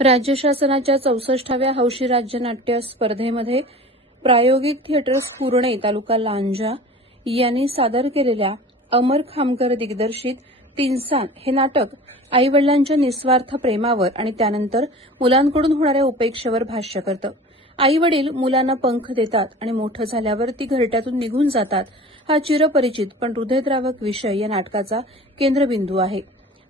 राज्य शासनाच्या 64व्या हौशी राज्य नाट्य स्पर्धेमध्ये प्रायोगिक थिएटर्स पुरणे तालुका लांजा यांनी सादर केलेल्या अमर खामकर दिग्दर्शित तिन्सान हे नाटक आईवडिलांच्या निस्वार्थ प्रेमावर आणि त्यानंतर मुलांकडून होणाऱ्या उपेक्षेवर भाष्य करतं. आईवडील मुलांना पंख देतात आणि मोठं झाल्यावर ती घरट्यातून निघून जातात हा चिरपरिचित पण हृदयद्रावक विषय या नाटकाचा केंद्रबिंदू आहे.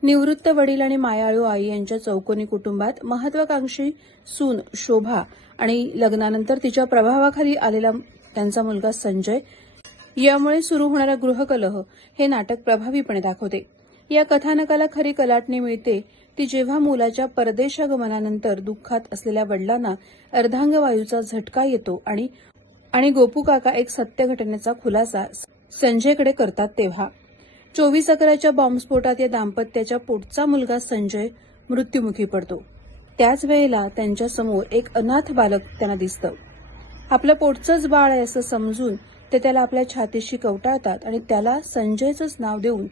निवृत्त वडील आणि मायाळू आई यांच्या चौकोनी कुटुंबात महत्वाकांक्षी सून शोभा आणि लग्नानंतर तिच्या प्रभावाखाली आलेला त्यांचा मुलगा संजय यामुळे सुरू होणारा गृहकलह हे नाटक प्रभावीपणे दाखवते. या कथानकाला खरी कलाटणी मिळते ती जेव्हा मुलाच्या परदेशागमनानंतर दुःखात असलेल्या वडिलांना अर्धांगवायूचा झटका येतो आणि गोपू काका एक सत्य घटनेचा खुलासा संजयकडे करतात तेव्हा. 24/11च्या बॉम्बस्फोटात या दाम्पत्याच्या पोटचा मुलगा संजय मृत्युमुखी पडतो. त्याच वेळेला त्यांच्यासमोर एक अनाथ बालक त्यांना दिसतं. आपलं पोटचंच बाळ आहे असं समजून ते त्याला आपल्या छातीशी कवटाळतात आणि त्याला संजयचंच नाव देऊन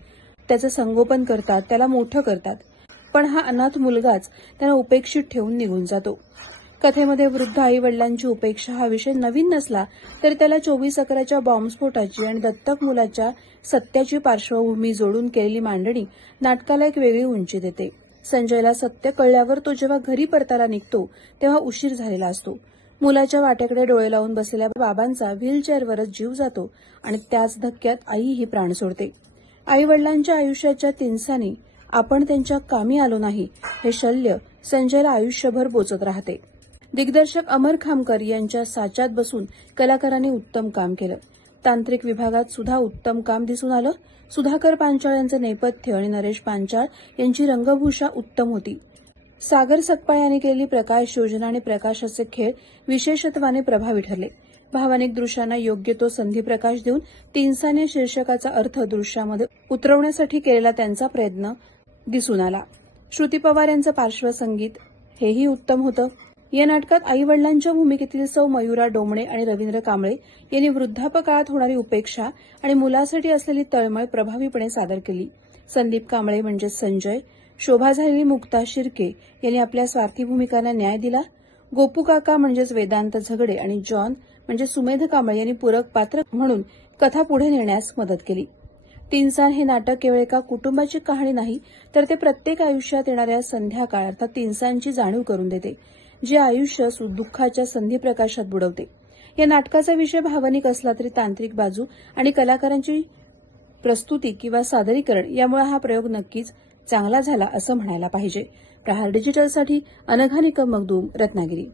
त्याचं संगोपन करतात, त्याला मोठं करतात. पण हा अनाथ मुलगाच त्यांना उपेक्षित ठेवून निघून जातो. कथेमध्ये वृद्ध आई वडिलांची उपेक्षा हा विषय नवीन नसला तरी त्याला 24/11च्या बॉम्बस्फोटाची आणि दत्तक मुलाच्या सत्याची पार्श्वभूमी जोडून केलेली मांडणी नाटकाला एक वेगळी उंची देते. संजयला सत्य कळल्यावर तो जेव्हा घरी परतायला निघतो तेव्हा उशीर झालेला असतो. मुलाच्या वाट्याकडे डोळे लावून बसलेल्या बाबांचा व्हीलचेअरवरच जीव जातो आणि त्याच धक्क्यात आईही प्राण सोडते. आईवडिलांच्या आयुष्याच्या तिन्सानी आपण त्यांच्या कामी आलो नाही हे शल्य संजयला आयुष्यभर बोचत राहते. दिग्दर्शक अमर खामकर यांच्या साच्यात बसून कलाकारांनी उत्तम काम केलं. तांत्रिक विभागात सुद्धा उत्तम काम दिसून आलं. सुधाकर पांचाळ यांचं नेपथ्य आणि नरेश पांचाळ यांची रंगभूषा उत्तम होती. सागर सकपाळ यांनी केलेली प्रकाश योजना आणि प्रकाशाचे खेळ विशेषत्वाने प्रभावी ठरले. भावनिक दृश्यांना योग्य तो संधिप्रकाश देऊन तिन्सान या शीर्षकाचा अर्थ दृश्यामध्ये उतरवण्यासाठी केलेला त्यांचा प्रयत्न दिसून आला. श्रुती पवार यांचं पार्श्वसंगीत हेही उत्तम होतं. या नाटकात आईवडिलांच्या भूमिकेतील सौ मयुरा डोमणे आणि रवींद्र कांबळे यांनी वृद्धापकाळात होणारी उपेक्षा आणि मुलासाठी असलेली तळमळ प्रभावीपणे सादर केली. संदीप कांबळे म्हणजे संजय, शोभा झालेली मुक्ता शिर्के यांनी आपल्या स्वार्थी भूमिकांना न्याय दिला. गोपू काका म्हणजेच वेदांत झगडे आणि जॉन म्हणजे सुमेध कांबळे यांनी पूरक पात्र म्हणून कथा पुढे नेण्यास मदत केली. तिन्सान हे नाटक केवळ एका कुटुंबाची कहाणी नाही तर ते प्रत्येक आयुष्यात येणाऱ्या संध्याकाळ अर्थात तिन्सांची जाणीव करून देते, जे आयुष्य दुःखाच्या संधिप्रकाशात बुडवते. या नाटकाचा विषय भावनिक असला तरी तांत्रिक बाजू आणि कलाकारांची प्रस्तुती किंवा सादरीकरण यामुळे हा प्रयोग नक्कीच चांगला झाला असं म्हणायला पाहिजे. प्रहार डिजिटलसाठी अनघा निकम मगदूम, रत्नागिरी.